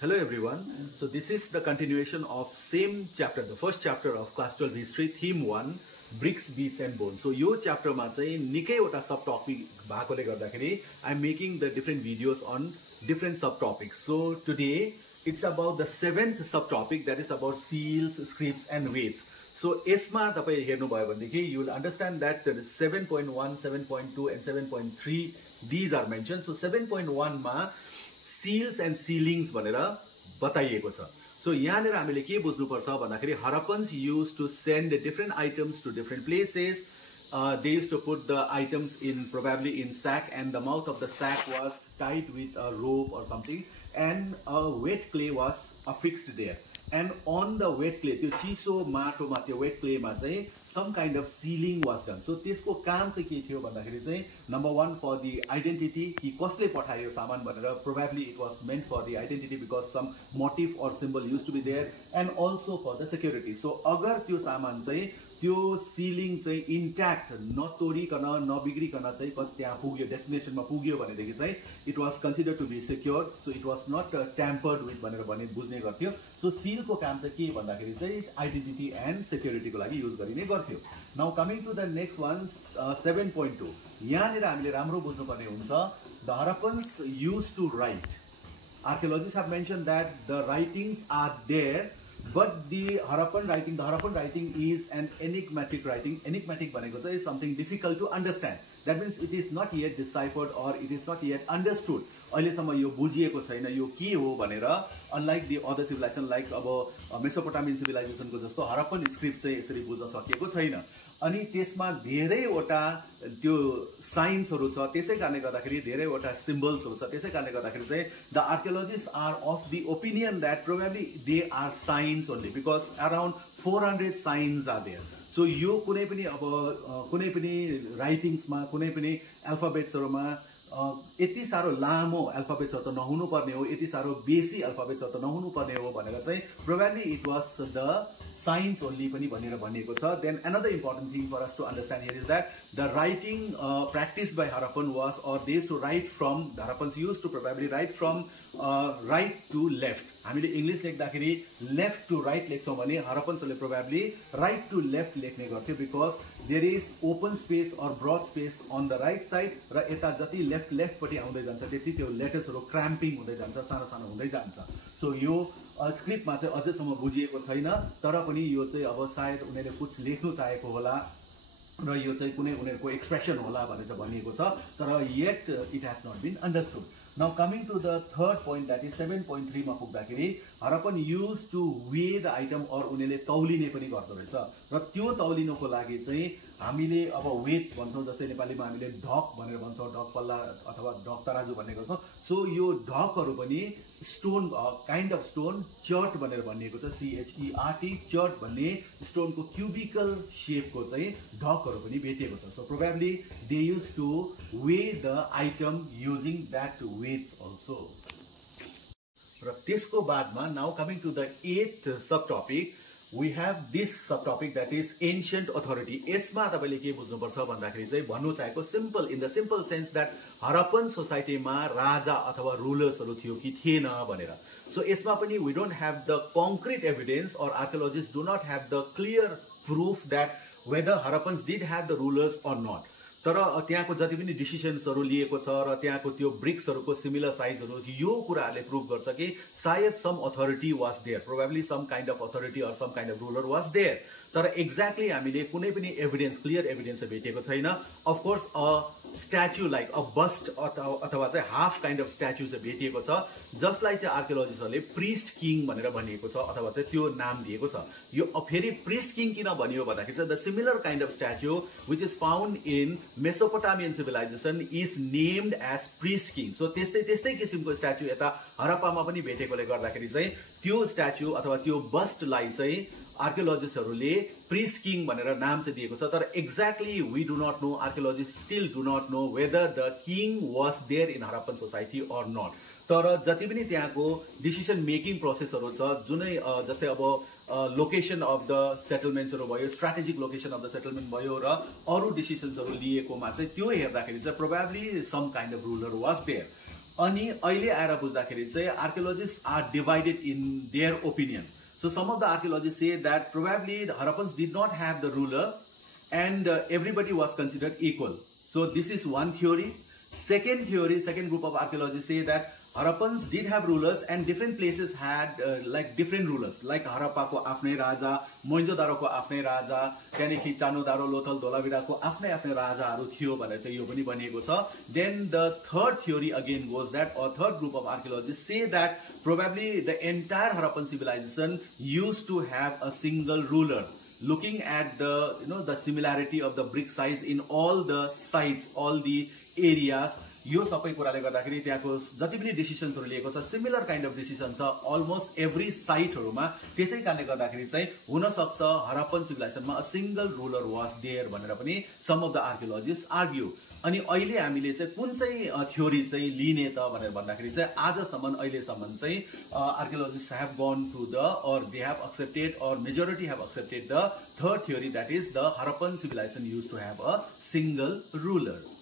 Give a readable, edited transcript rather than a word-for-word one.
Hello everyone. So this is the continuation of same chapter, the first chapter of class 12 history, theme 1, bricks, beats and bones. So यो chapter मा चाहिँ निकैवटा सब topic भएकोले गर्दाखेरि I'm making the different videos on different subtopics. So today it's about the 7th subtopic, that is about seals, scripts and weights. So यसमा तपाई हेर्नु भयो भनेदेखि you will understand that 7.1, 7.2 and 7.3 these are mentioned. So 7.1 मा seals and sealings भनेर बताइएको छ. So यहाँनिर हामीले के बुझ्नुपर्छ भन्दाखेरि Harappans used to send different items to different places. They used to put the items in probably in sack, and the mouth of the sack was tied with a rope or something, and a wet clay was affixed there. And on the wet clay, त्यो चिसो माटोमा त्यो wet clay मा चाहिँ some kind of sealing was done. So त्यसको काम चाहिँ के थियो भन्दाखेरि चाहिँ number 1 for the identity, कि कसले पठायो सामान भनेर, probably it was meant for the identity because some motif or symbol used to be there, and also for the security. So अगर त्यो सामान चाहिँ त्यो सीलिङ चाहिँ इन्ट्याक्ट नतोडिकन नबिग्रिकन चाहिँ त्यहाँ पुग्यो, डेस्टिनेसनमा पुग्यो भनेदेखि चाहिँ it was consider to be secure. So it was not tampered with भनेर बुझ्ने गर्थ्यो. सो सीलको काम चाहिँ के भन्दाखेरि चाहिँ आइडेन्टिटी एन्ड सेक्युरिटीको लागि युज गरिने गर्थ्यो. Now coming to the next one 7.2. यहाँनिर हामीले राम्रो बुझ्नुपर्ने हुन्छ. The Harappans used to write. Archaeologists have mentioned that the writings are there, but the Harappan writing is an enigmatic writing. Enigmatic भनेको चाहिँ something difficult to understand. That means it is not yet deciphered or it is not yet understood. अहिलेसम्म यो बुझिएको छैन यो के हो भनेर. Unlike the other civilization, like अब Mesopotamian civilization को जस्तो हरप्पन स्क्रिप्ट चाहिँ यसरी बुझ्न सकिएको छैन. अनि त्यसमा धेरैवटा त्यो साइन्सहरु छ, त्यसै कारणले गर्दाखेरि धेरैवटा सिम्बल्सहरु छ. त्यसै कारणले गर्दाखेरि चाहिँ the archaeologists are of the opinion that probably they are signs only, because around 400 signs are there. So यो कुनै पनि राइटिङ्समा कुनै पनि अल्फाबेट्सहरुमा यति सारो लामो अल्फाबेट्सहरु त नहुनु पर्ने हो, यति सारो बेसी अल्फाबेट्सहरु त नहुनु पर्ने हो भनेर चाहिँ probably it was the signs only पनि भनेर भनिएको छ. Then another important thing for us to understand here is that the writing practiced by Harappan was, or they used to write from, the Harappans used to probably write from right to left. हामीले English लेख्दाखेरि left to right लेख्छौं भने हरप्पन्सले probably right to left लेख्ने गर्थ्यो, because there is open space or broad space on the right side, र यता जति लेफ्ट पट्टि आउँदै जान्छ त्यति त्यो लेटर्सहरु क्रैम्पिङ हुँदै जान्छ, सानो सानो हुँदै जान्छ. सो यो स्क्रिप्टमा चाहिँ अझैसम्म बुझिएको छैन, तर पनि यो चाहिँ अब सायद उनीहरुले कुछ लेख्नु चाहेको होला र यो चाहिँ कुनै उनीहरुको एक्सप्रेसन होला भनेर चाहिँ भनिएको छ, तर yet it has not been understood. Now coming to the third point, that is 7.3 मा पुग्दाखेरि Harappan used to weigh the item, और उनीहरुले तौलिने पनि गर्दो रहेछ. र त्यो तौलिनको लागि चाहिँ हामीले अब वेट्स भन्छौं, जस्तै नेपालीमा हामीले ढक भनेर भन्छौं, ढक पल्ला अथवा ढक तराजु भन्ने गर्छौं. सो यो ढकहरु पनि stone, kind of stone, chert भनेर भनिएको छ, CHERT, चर्ट भन्ने स्टोनको क्युबिकल शेपको चाहिँ ढकहरु पनि भेटिएको छ. So probably they used to weigh the item using that weights also. र त्यसको बादमा now coming to the 8th subtopic, we have this subtopic, that is ancient authority. यसमा तपाईले के बुझ्नुपर्छ भन्दाखेरि चाहिँ भन्नु चाहेको simple, in the simple sense that Harappan society मा राजा अथवा रुलर्सहरु थियो कि थिएन भनेर. So यसमा पनि we don't have the concrete evidence, or archaeologists do not have the clear proof that whether Harappans did have the rulers or not. तर त्यहाँको जति पनि डिसिजन्सहरु लिएको छ र त्यहाँको त्यो ब्रिक्सहरुको सिमिलर साइजहरु, यो कुराहरुले प्रुभ गर्छ कि सायद some authority was there, probably some kind of authority or some kind of ruler was there. तर एक्ज्याक्टली हामीले कुनै पनि एभिडेन्स, क्लियर एभिडेन्स भेटेको छैन. Of course a statue like a bust अथवा चाहिँ हाफ काइन्ड अफ स्ट्याच्यु चाहिँ भेटिएको छ, जसलाई चाहिँ आर्कियोलोजिस्टहरुले प्रिस्ट किङ भनेर भनिएको छ, अथवा चाहिँ त्यो नाम दिएको छ. यो फेरि प्रिस्ट किङ किन भनियो भन्दाखेरि चाहिँ the similar kind of statute which is found in Mesopotamian civilization is named as priest king. So त्यस्तै किसिमको स्ट्याच्यु यता हरप्पामा पनि भेटेकोले गर्दाखेरि चाहिँ त्यो स्ट्याच्यु अथवा त्यो बस्टलाई चाहिँ आर्कियोलोजिस्टहरुले priest king भनेर नाम चाहिँ दिएको छ. तर exactly we do not know, archaeologists still do not know whether the king was there in Harappan society or not. तर जति पनि त्यहाँको डिसिजन मेकिङ प्रोसेसहरु छ, जुनै जस्तै अब लोकेसन अफ द सेटलमेन्ट्सहरु भयो, strategic location of the settlement भयो, र अरु डिसिजन्सहरु लिएकोमा चाहिँ त्यो हेर्दाखेरि चाहिँ probably some kind of ruler was there. अनि अहिले आएर बुझ्दाखेरि चाहिँ archaeologist are divided in their opinion. So some of the archaeologists say that probably the Harappans did not have the ruler and everybody was considered equal. So this is one theory. Second theory, second group of archaeologists say that Harappans did have rulers and different places had like different rulers. Like Harappa ko afnai raja, Mohenjo-daro ko afnai raja, त्यहाँदेखि चानुदारो, लोथल, धोलावीरा को आफ्नै आफ्नै राजाहरू थियो भनेर चाहिँ यो पनि भनिएको छ. Then the third theory again goes that, or third group of archaeologists say that probably the entire Harappan civilization used to have a single ruler. Looking at the the similarity of the brick size in all the sites, all the areas, यो सबै कुराले गर्दाखेरि त्यहाँको जति पनि डिसिजन्सहरु लिएको छ सिमिलर काइन्ड अफ डिसिजन छ अलमोस्ट एभ्री साइटहरुमा. त्यसै कारणले गर्दाखेरि चाहिँ हुन सक्छ हरप्पन सिभिलाइजेसनमा a single ruler was there भनेर पनि some of the archaeologist argue. अनि अहिले हामीले चाहिँ कुन चाहिँ थ्योरी चाहिँ लिने त भनेर भन्दाखेरि चाहिँ आजसम्म अहिलेसम्म चाहिँ archaeologists have gone to the और दे हैव एक्सेप्टेड और majority have accepted the third theory, that is the Harappan civilisation used to have a single ruler.